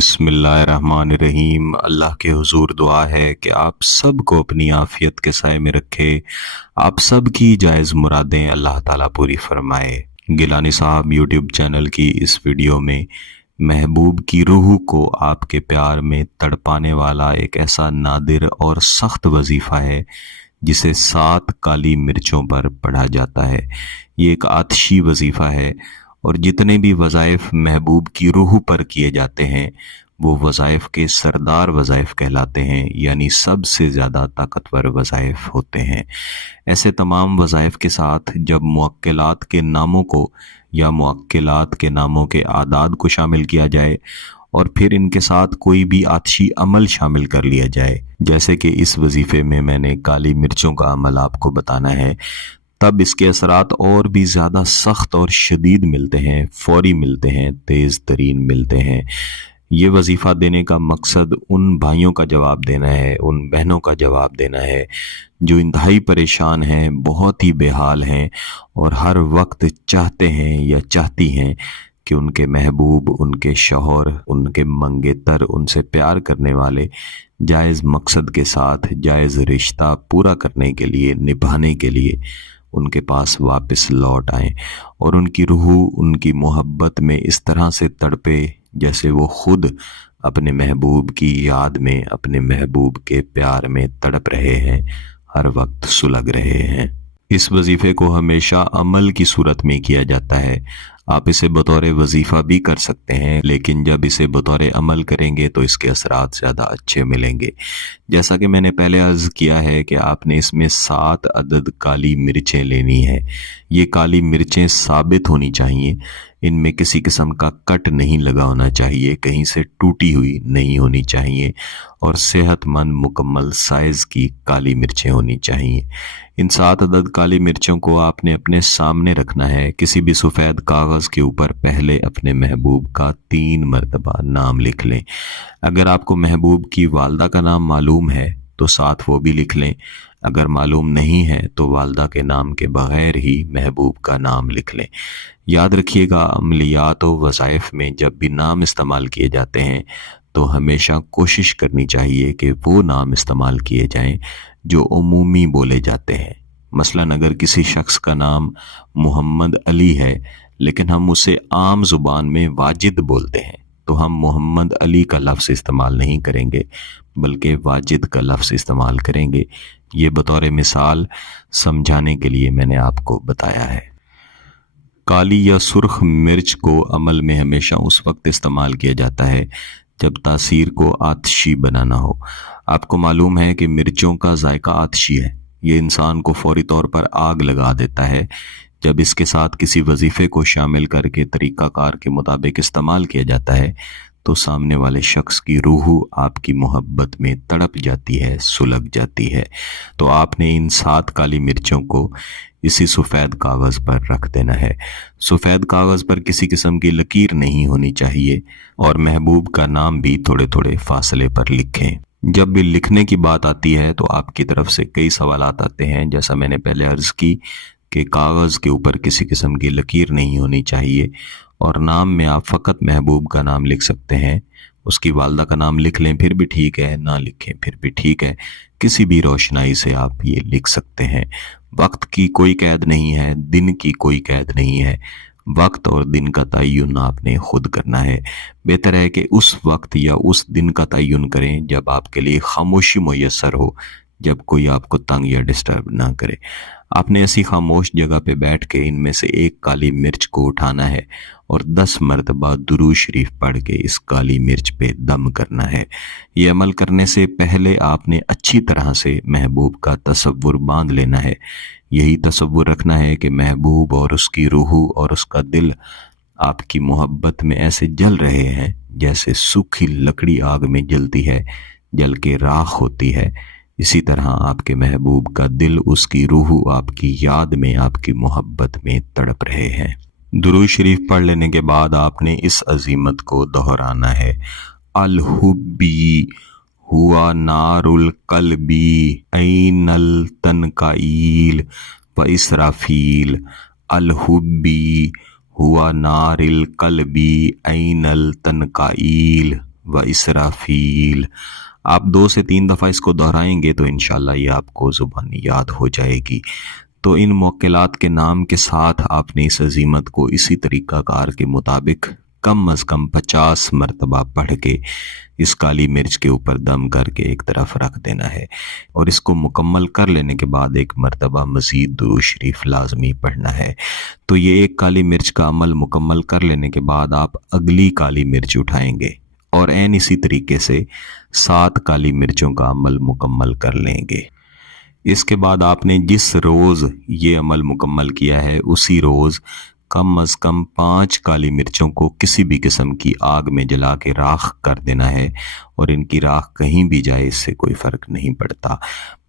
बिस्मिल्लाहिर्रहमानिर्रहीम। अल्लाह के हुजूर दुआ है कि आप सब को अपनी आफियत के साए में रखे, आप सब की जायज़ मुरादें अल्लाह ताला पूरी फरमाए। गिलानी साहब यूट्यूब चैनल की इस वीडियो में महबूब की रूह को आपके प्यार में तड़पाने वाला एक ऐसा नादिर और सख्त वजीफ़ा है जिसे 7 काली मिर्चों पर पढ़ा जाता है। ये एक आतिशी वजीफ़ा है और जितने भी वज़ाइफ महबूब की रूह पर किए जाते हैं वो वज़ाइफ के सरदार वज़ाइफ कहलाते हैं, यानी सबसे ज़्यादा ताकतवर वज़ाइफ होते हैं। ऐसे तमाम वज़ाइफ के साथ जब मुअक्किलात के नामों को या मुअक्किलात के नामों के आदाद को शामिल किया जाए और फिर इनके साथ कोई भी आतिशी अमल शामिल कर लिया जाए, जैसे कि इस वजीफ़े में मैंने काली मिर्चों का अमल आपको बताना है, तब इसके असरात और भी ज़्यादा सख्त और शदीद मिलते हैं, फौरी मिलते हैं, तेज़ तरीन मिलते हैं। ये वजीफ़ा देने का मकसद उन भाइयों का जवाब देना है, उन बहनों का जवाब देना है जो इंतहाई परेशान हैं, बहुत ही बेहाल हैं और हर वक्त चाहते हैं या चाहती हैं कि उनके महबूब, उनके शौहर, उनके मंगेतर, उनसे प्यार करने वाले जायज़ मकसद के साथ जायज़ रिश्ता पूरा करने के लिए, निभाने के लिए उनके पास वापस लौट आएं और उनकी रूह उनकी मोहब्बत में इस तरह से तड़पे जैसे वो खुद अपने महबूब की याद में, अपने महबूब के प्यार में तड़प रहे हैं, हर वक्त सुलग रहे हैं। इस वजीफ़े को हमेशा अमल की सूरत में किया जाता है। आप इसे बतौर वजीफ़ा भी कर सकते हैं, लेकिन जब इसे बतौर अमल करेंगे तो इसके असरात ज़्यादा अच्छे मिलेंगे। जैसा कि मैंने पहले अर्ज़ किया है कि आपने इसमें 7 अदद काली मिर्चें लेनी है। ये काली मिर्चें साबित होनी चाहिए, इनमें किसी किस्म का कट नहीं लगा होना चाहिए, कहीं से टूटी हुई नहीं होनी चाहिए और सेहतमंद मुकम्मल साइज़ की काली मिर्चें होनी चाहिए। इन 7 अदद काली मिर्चों को आपने अपने सामने रखना है। किसी भी सफ़ेद कागज़ के ऊपर पहले अपने महबूब का 3 मरतबा नाम लिख लें। अगर आपको महबूब की वालदा का नाम मालूम है तो साथ वो भी लिख लें, अगर मालूम नहीं है तो वालदा के नाम के बग़ैर ही महबूब का नाम लिख लें। याद रखिएगा, अमलियात व वज़ाइफ में जब भी नाम इस्तेमाल किए जाते हैं तो हमेशा कोशिश करनी चाहिए कि वो नाम इस्तेमाल किए जाएं जो उमूमी बोले जाते हैं। मसलन अगर किसी शख्स का नाम मोहम्मद अली है लेकिन हम उसे आम ज़ुबान में वाजिद बोलते हैं तो हम मोहम्मद अली का लफ्ज़ इस्तेमाल नहीं करेंगे बल्कि वाजिद का लफ्ज़ इस्तेमाल करेंगे। ये बतौर मिसाल समझाने के लिए मैंने आपको बताया है। काली या सुर्ख मिर्च को अमल में हमेशा उस वक्त इस्तेमाल किया जाता है जब तासीर को आतिशी बनाना हो। आपको मालूम है कि मिर्चों का जायका आतिशी है, ये इंसान को फौरी तौर पर आग लगा देता है। जब इसके साथ किसी वजीफ़े को शामिल करके तरीक़ाकार के मुताबिक इस्तेमाल किया जाता है तो सामने वाले शख्स की रूह आपकी मोहब्बत में तड़प जाती है, सुलग जाती है। तो आपने इन 7 काली मिर्चों को इसी सफ़ेद कागज़ पर रख देना है। सफ़ेद कागज़ पर किसी किस्म की लकीर नहीं होनी चाहिए और महबूब का नाम भी थोड़े थोड़े फासले पर लिखें। जब भी लिखने की बात आती है तो आपकी तरफ से कई सवालात आते हैं। जैसा मैंने पहले अर्ज़ की कि कागज़ के ऊपर किसी किस्म की लकीर नहीं होनी चाहिए और नाम में आप फ़कत महबूब का नाम लिख सकते हैं। उसकी वालदा का नाम लिख लें फिर भी ठीक है, ना लिखें फिर भी ठीक है, किसी भी रोशनाई से आप ये लिख सकते हैं। वक्त की कोई कैद नहीं है, दिन की कोई कैद नहीं है, वक्त और दिन का तयन आपने खुद करना है। बेहतर है कि उस वक्त या उस दिन का तयन करें जब आपके लिए खामोशी मुयस्सर हो, जब कोई आपको तंग या डिस्टर्ब ना करे। आपने ऐसी खामोश जगह पे बैठ के इनमें से एक काली मिर्च को उठाना है और 10 मरतबा दुरूद शरीफ पढ़ के इस काली मिर्च पे दम करना है। ये अमल करने से पहले आपने अच्छी तरह से महबूब का तसव्वुर बांध लेना है। यही तसव्वुर रखना है कि महबूब और उसकी रूह और उसका दिल आपकी मोहब्बत में ऐसे जल रहे हैं जैसे सूखी लकड़ी आग में जलती है, जल के राख होती है। इसी तरह आपके महबूब का दिल, उसकी रूह आपकी याद में, आपकी मोहब्बत में तड़प रहे हैं। दुरूद शरीफ पढ़ लेने के बाद आपने इस अजीमत को दोहराना है। अल हुब्बी हुआ नारुल कल्बी ऐनल तनकाईल व इसराफील। अल हुब्बी हुआ नारिल कल्बी ऐनल तनकाईल و اسرافیل. آپ 2 سے 3 دفعہ اس کو دہرائیں گے تو انشاءاللہ یہ آپ کو زبانی یاد ہو جائے گی. تو ان موکلات کے نام کے ساتھ آپ نے اس عزیمت کو اسی طریقہ کار کے مطابق کم از کم 50 مرتبہ پڑھ کے اس کالی مرچ کے اوپر دم کر کے ایک طرف رکھ دینا ہے، اور اس کو مکمل کر لینے کے بعد ایک مرتبہ مزید درود شریف لازمی پڑھنا ہے. تو یہ ایک کالی مرچ کا عمل مکمل کر لینے کے بعد آپ اگلی کالی مرچ اٹھائیں گے اور عین اسی طریقے سے 7 کالی مرچوں کا عمل مکمل کر لیں گے. اس کے بعد آپ نے جس روز یہ عمل مکمل کیا ہے اسی روز کم از کم 5 کالی مرچوں کو کسی بھی قسم کی آگ میں جلا کے راکھ کر دینا ہے، اور ان کی راکھ کہیں بھی جائے اس سے کوئی فرق نہیں پڑتا.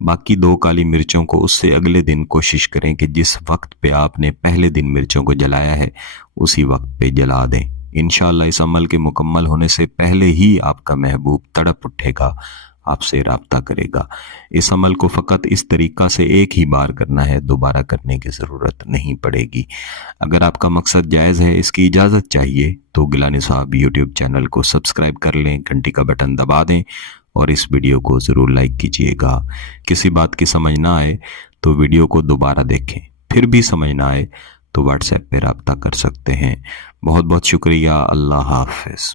باقی 2 کالی مرچوں کو اس سے اگلے دن کوشش کریں کہ جس وقت پہ آپ نے پہلے دن مرچوں کو جلایا ہے اسی وقت پہ جلا دیں. انشاءاللہ اس عمل کے مکمل ہونے سے پہلے ہی آپ کا محبوب تڑپ اٹھے گا، آپ سے رابطہ کرے گا. اس عمل کو فقط اس طریقہ سے ایک ہی بار کرنا ہے، دوبارہ کرنے کی ضرورت نہیں پڑے گی. اگر آپ کا مقصد جائز ہے، اس کی اجازت چاہیے، تو گیلانی صاحب یوٹیوب چینل کو سبسکرائب کر لیں، گھنٹی کا بٹن دبا دیں اور اس ویڈیو کو ضرور لائک کیجیے گا. کسی بات کی سمجھ نہ آئے تو ویڈیو کو دوبارہ دیکھیں، پھر بھی سمجھ نہ آئے تو واٹس ایپ پہ رابطہ کر سکتے ہیں. بہت بہت شکریہ. اللہ حافظ.